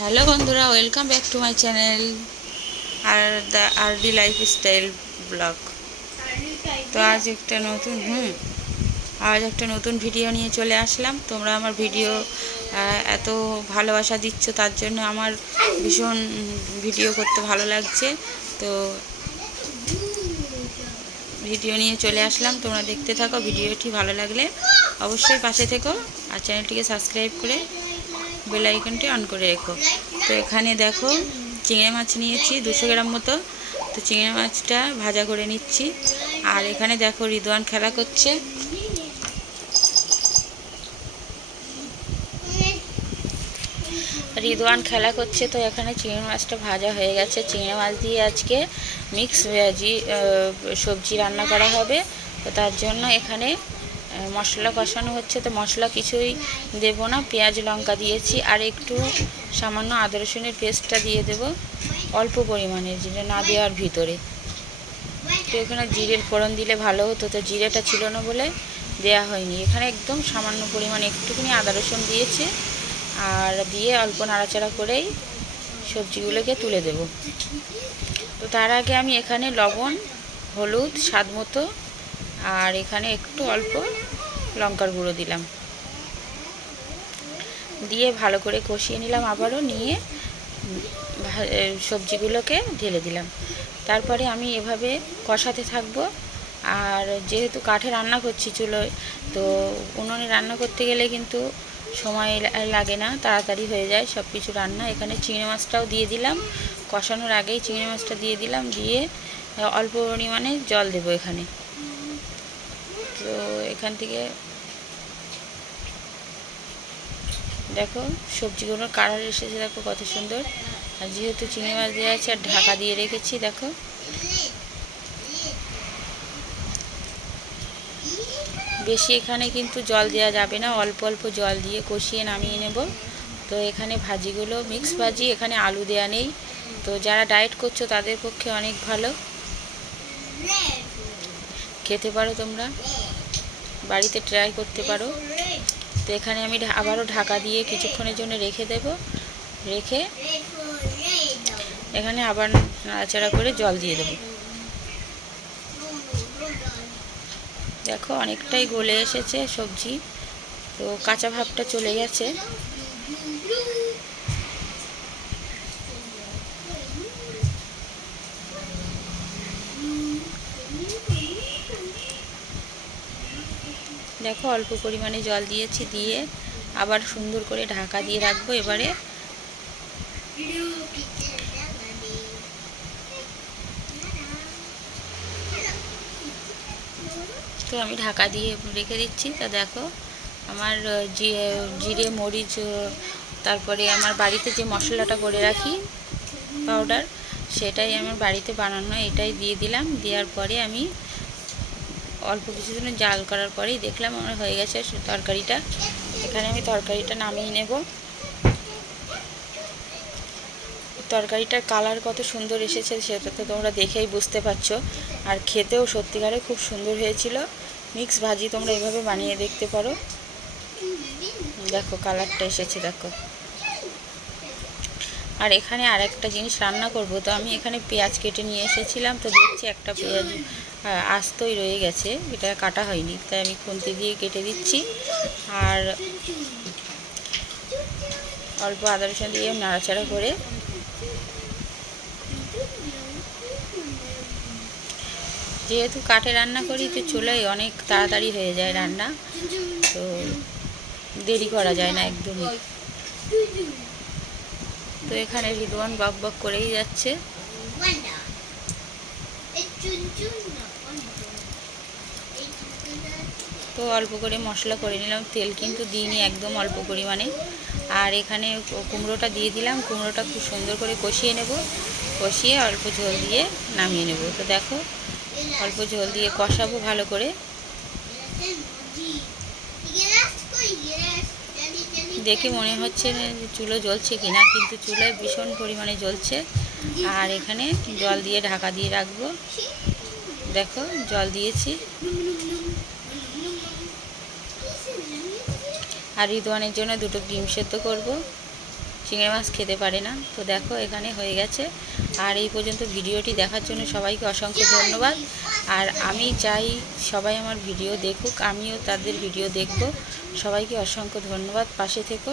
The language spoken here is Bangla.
হ্যালো বন্ধুরা, welcome back to my channel are the RD lifestyle blog. তো আজ একটা নতুন ভিডিও নিয়ে চলে আসলাম। তোমরা আমার ভিডিও এত ভালোবাসা দিচ্ছ, তার জন্য আমার ভীষণ ভিডিও করতে ভালো লাগছে। তো ভিডিও নিয়ে চলে আসলাম, তোমরা দেখতে থাকো। ভিডিওটি ভালো লাগলে অবশ্যই পাশে থেকো আর চ্যানেলটিকে সাবস্ক্রাইব করে বেল আইকনটি অন করে রেখো। তো এখানে দেখো, চিংড়ি মাছ নিয়েছি 200 গ্রাম মতো। তো চিংড়ি মাছটা ভাজা করে নিচ্ছি। আর এখানে দেখো, রিদওয়ান খেলা করছে। তো এখানে চিংড়ি মাছটা ভাজা হয়ে গেছে। চিংড়ি মাছ দিয়ে আজকে মিক্স ভেজি সবজি রান্না করা হবে। তো তার জন্য এখানে মশলা কষানো হচ্ছে। তো মশলা কিছুই দেব না, পেঁয়াজ লঙ্কা দিয়েছি আর একটু সামান্য আদা রসুনের পেস্টটা দিয়ে দেব অল্প পরিমাণে, জিরে না দেওয়ার ভিতরে। তো এখানে জিরের ফোড়ন দিলে ভালো হতো, তো জিরেটা ছিল না বলে দেয়া হয়নি। এখানে একদম সামান্য পরিমাণে একটুখানি আদা রসুন দিয়েছে আর দিয়ে অল্প নাড়াচাড়া করেই সবজিগুলোকে তুলে দেব। তো তার আগে আমি এখানে লবণ, হলুদ স্বাদ মতো আর এখানে একটু অল্প লঙ্কার গুঁড়ো দিলাম, দিয়ে ভালো করে কষিয়ে নিলাম। আবারও নিয়ে সবজিগুলোকে ঢেলে দিলাম। তারপরে আমি এভাবে কষাতে থাকবো। আর যেহেতু কাঠে রান্না করছি চুলোয়, তো উনুনে রান্না করতে গেলে কিন্তু সময় লাগে না, তাড়াতাড়ি হয়ে যায় সব কিছু রান্না। এখানে চিংড়ি মাছটাও দিয়ে দিলাম, কষানোর আগেই চিংড়ি মাছটা দিয়ে দিলাম, দিয়ে অল্প পরিমাণে জল দেবো এখানে। তো এখান থেকে দেখো সবজিগুলোর কালার এসেছে, দেখো কত সুন্দর। আর যেহেতু চিংড়ি মাছ দেওয়া আছে আর ঢাকা দিয়ে রেখেছি, দেখো বেশি এখানে কিন্তু জল দেওয়া যাবে না, অল্প অল্প জল দিয়ে কষিয়ে নামিয়ে নেব। তো এখানে ভাজিগুলো মিক্স ভাজি, এখানে আলু দেওয়া নেই। তো যারা ডায়েট করছো তাদের পক্ষে অনেক ভালো, খেতে পারো, তোমরা বাড়িতে ট্রাই করতে পারো। তো এখানে আমি আবারও ঢাকা দিয়ে কিছুক্ষণের জন্য রেখে দেব। রেখে এখানে আবার নাড়াচাড়া করে জল দিয়ে দেব। দেখো অনেকটাই গলে এসেছে সবজি, তো কাঁচা ভাবটা চলে গেছে। দেখো অল্প পরিমাণে জল দিয়েছি, দিয়ে আবার সুন্দর করে ঢাকা দিয়ে রাখবো। এবারে তো আমি ঢাকা দিয়ে রেখে দিচ্ছি। তা দেখো আমার জিরে মরিচ, তারপরে আমার বাড়িতে যে মশলাটা করে রাখি পাউডার, সেটাই আমার বাড়িতে বানানো, এটাই দিয়ে দিলাম। দেওয়ার পরে আমি অল্প কিছুদিন জাল করার পরেই দেখলাম আমার হয়ে গেছে তরকারিটা। এখানে আমি তরকারিটা নামিয়ে নেব। তরকারিটার কালার কত সুন্দর এসেছে সেটা তো তোমরা দেখেই বুঝতে পারছো। আর খেতেও সত্যিকারে খুব সুন্দর হয়েছিল। মিক্স ভাজি তোমরা এভাবে বানিয়ে দেখতে পারো। দেখো কালারটা এসেছে, দেখো। আর এখানে আর একটা জিনিস রান্না করব। তো আমি এখানে পেঁয়াজ কেটে নিয়ে এসেছিলাম, তো দেখছি একটা পেঁয়াজ আস্তই রয়ে গেছে, এটা কাটা হয়নি, তাই আমি খুন্তি দিয়ে কেটে দিচ্ছি। আর অল্প আদা রসুন দিয়ে নাড়াচাড়া করে যেহেতু কাঠে রান্না করি, তো চুলায় অনেক তাড়াতাড়ি হয়ে যায় রান্না, তো দেরি করা যায় না একদমই। তো এখানে রিদওয়ান বক বক করেই যাচ্ছে। তো অল্প করে মশলা করে নিলাম, তেল কিন্তু দিইনি, একদম অল্প পরিমাণে। আর এখানে কুমড়োটা দিয়ে দিলাম, কুমড়োটা খুব সুন্দর করে কষিয়ে নেব, কষিয়ে অল্প ঝোল দিয়ে নামিয়ে নেব। তো দেখো অল্প ঝোল দিয়ে কষাবো ভালো করে। দেখে মনে হচ্ছে চুলো জ্বলছে কিনা, কিন্তু চুলায় ভীষণ পরিমাণে জ্বলছে। আর এখানে জল দিয়ে ঢাকা দিয়ে রাখবো। দেখো জল দিয়েছি। আর রিদওয়ানের জন্য দুটো ডিম সেদ্ধ করব। চিংড়ি মাছ খেতে পারে না। তো দেখো এখানে হয়ে গেছে। আর এই পর্যন্ত ভিডিওটি দেখার জন্য সবাইকে অসংখ্য ধন্যবাদ। আর আমি চাই সবাই আমার ভিডিও দেখুক, আমিও তাদের ভিডিও দেখব। সবাইকে অসংখ্য ধন্যবাদ, পাশে থেকো।